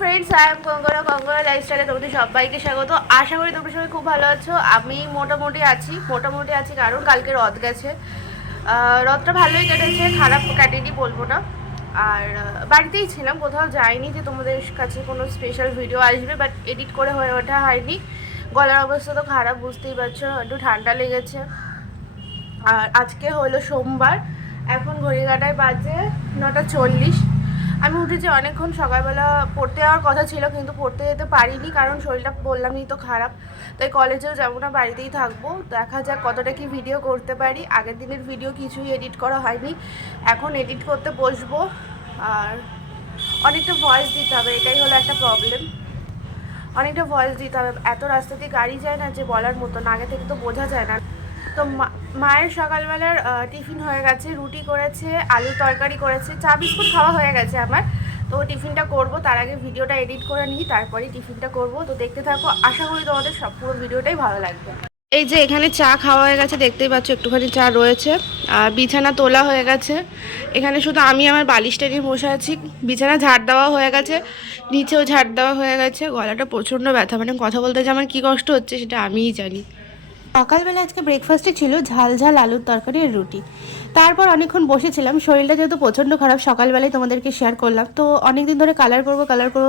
Friends, I am Kangana লাইফস্টাইলে তোমাদের সবাইকে স্বাগত। আশা করি তোমরা সবাই খুব ভালো আছো। আমি মোটামুটি আছি কারণ কালকে রথ গেছে। রথটা ভালোই কেটেছে, খারাপ কাটেনি বলবো না। আর বাড়িতেই ছিলাম, কোথাও যাইনি যে তোমাদের কাছে কোনো স্পেশাল ভিডিও আসবে, বাট এডিট করে হয়ে ওঠা হয়নি। গলার অবস্থা তো খারাপ, বুঝতেই পারছো, একটু ঠান্ডা লেগেছে। আর আজকে হলো সোমবার, এখন ঘড়ি কাটায় বাজে 9:40। আমি উঠেছি অনেকক্ষণ, সকালবেলা পড়তে যাওয়ার কথা ছিল কিন্তু পড়তে যেতে পারিনি কারণ শরীরটা বললামই তো খারাপ। তাই কলেজেও যাবো না, বাড়িতেই থাকবো। দেখা যাক কতটা কি ভিডিও করতে পারি। আগের দিনের ভিডিও কিছুই এডিট করা হয়নি, এখন এডিট করতে বসবো। আর অনেকটা ভয়েস দিতে হবে, এটাই হলো একটা প্রবলেম। অনেকটা ভয়েস দিতে হবে, এত রাস্তা দিয়ে গাড়ি যায় না যে বলার মতো না, আগে থেকে তো বোঝা যায় না। তো মায়ের সকালবেলার টিফিন হয়ে গেছে, রুটি করেছে, আলুর তরকারি করেছে, চা বিস্কুট খাওয়া হয়ে গেছে আমার। তো টিফিনটা করব, তার আগে ভিডিওটা এডিট করে নিই, তারপরে টিফিনটা করব। তো দেখতে থাকো, আশা করি তোমাদের সব পুরো ভিডিওটাই ভালো লাগবে। এই যে এখানে চা খাওয়া হয়ে গেছে, দেখতেই পাচ্ছ একটুখানি চা রয়েছে। আর বিছানা তোলা হয়ে গেছে, এখানে শুধু আমি আমার বালিশটা নিয়ে বসে আছি। বিছানা ঝাড় দেওয়া হয়ে গেছে, নিচেও ঝাড় দেওয়া হয়ে গেছে। গলাটা প্রচণ্ড ব্যথা, মানে কথা বলতে যে আমার কী কষ্ট হচ্ছে সেটা আমিই জানি। সকালবেলা আজকে ব্রেকফাস্টে ছিল ঝাল ঝাল আলুর তরকারি আর রুটি। তারপর অনেকক্ষণ বসেছিলাম, শরীরটা যেহেতু প্রচণ্ড খারাপ, সকালবেলায় তোমাদেরকে শেয়ার করলাম। তো অনেক দিন ধরে কালার করবো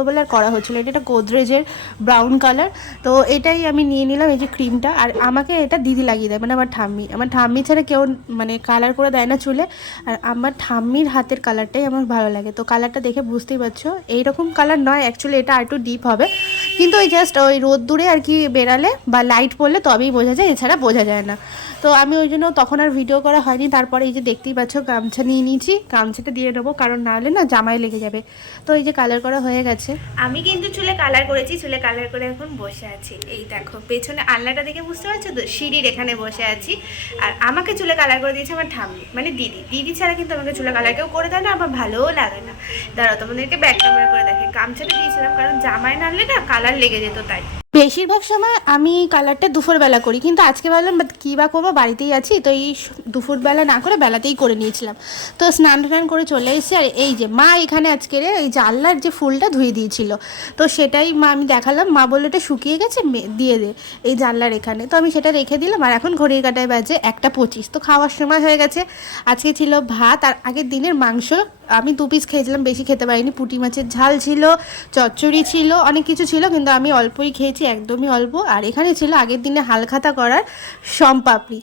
বলে আর করা হচ্ছিলো। এটা একটা গোদরেজের ব্রাউন কালার, তো এটাই আমি নিয়ে নিলাম, এই যে ক্রিমটা। আর আমাকে এটা দিদি লাগিয়ে দেয়, মানে আমার ঠাম্মি ছাড়া কেউ মানে কালার করে দেয় না চুলে। আর আমার ঠাম্মির হাতের কালারটাই আমার ভালো লাগে। তো কালারটা দেখে বুঝতেই পারছো, এইরকম কালার নয় অ্যাকচুয়ালি, এটা আর একটু ডিপ হবে, কিন্তু ওই জাস্ট ওই রোদ্দুরে আর কি বেরালে বা লাইট পড়লে তবেই বোঝা যায়, এছাড়া বোঝা যায় না। তো আমি ওই জন্য তখন আর ভিডিও করা হয়নি। তারপরে এই যে দেখতেই পাচ্ছ গামছা নিয়ে নিয়েছি, গামছাটা দিয়ে নেবো কারণ না হলে না জামায় লেগে যাবে। তো এই যে কালার করা হয়ে গেছে, আমি কিন্তু চুলে কালার করেছি, চুলে কালার করে এখন বসে আছি। এই দেখো পেছনে আলনাটা দেখে বুঝতে পারছো তো, সিঁড়ির এখানে বসে আছি। আর আমাকে চুলে কালার করে দিয়েছে আমার ঠাম্মি, মানে দিদি ছাড়া কিন্তু আমাকে চুলে কালার কেউ করে দেয় না, আমার ভালোও লাগে না। দাঁড়াও তোমাদেরকে ব্যাক ক্যামেরা করে দেখে। গামছাটা দিয়েছিলাম কারণ জামায় নাড়লে না কালার লেগে যেত, তাই। বেশিরভাগ সময় আমি কালারটা দুপুরবেলা করি, কিন্তু আজকে ভাবলাম কী বা করবো, বাড়িতেই আছি, তো এই দুপুরবেলা না করে বেলাতেই করে নিয়েছিলাম। তো স্নান টান করে চলে এসেছি। আর এই যে মা এখানে আজকে এই জানলার যে ফুলটা ধুয়ে দিয়েছিল, তো সেটাই আমি দেখালাম। মা বললো এটা শুকিয়ে গেছে, দিয়ে দে এই জানলার এখানে। তো আমি সেটা রেখে দিলাম। আর এখন ঘড়ির কাঁটায় বাজে 1:25। তো খাওয়ার সময় হয়ে গেছে। আজকে ছিল ভাত আর আগের দিনের মাংস। আমি 2 পিস খেয়েছিলাম, বেশি খেতে পারিনি। পুঁটি মাছের ঝাল ছিল, চচ্চড়ি ছিল, অনেক কিছু ছিল, কিন্তু আমি অল্পই খেয়েছি, একদমই অল্প। আর এখানে ছিল আগের দিনে হালখাতা করার শমপাপড়ি।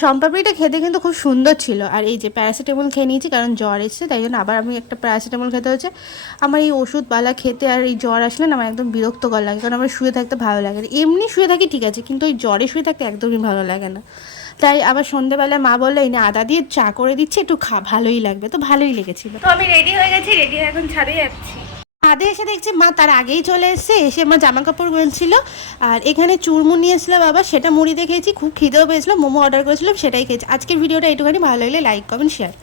শমপাপড়িটা খেতে কিন্তু খুব সুন্দর ছিল। আর এই যে প্যারাসিটামল খেয়ে নিয়েছি কারণ জ্বর এসেছে, তাই জন্য আবার আমি একটা প্যারাসিটামল খেতে হচ্ছে। আমার এই ওষুধবালা খেতে আর এই জ্বর আসলে না আমার একদম বিরক্তকর লাগে, কারণ আমার শুয়ে থাকতে ভালো লাগে না। এমনি শুয়ে থাকি ঠিক আছে, কিন্তু ওই জ্বরে শুয়ে থাকতে একদমই ভালো লাগে না। তাই আবার সন্ধ্যেবেলায় মা বললো এই না আদা দিয়ে চা করে দিচ্ছে, একটু ভালোই লাগবে। তো ভালোই লেগেছিল। তো আমি রেডি হয়ে গেছি, রেডি হয়ে এখন ছাদে যাচ্ছি। ছাদে এসে দেখছি মা তার আগেই চলে এসছে, এসে মা জামা কাপড় বলছিল। আর এখানে চুরমুর নিয়েছিল বাবা, সেটা মুড়ি দেখেছি, খুব খিদেও পেয়েছিল, মোমো অর্ডার করেছিলাম, সেটাই খেয়েছি। আজকের ভিডিওটা একটুখানি ভালো লাগলে লাইক কমেন্ট শেয়ার।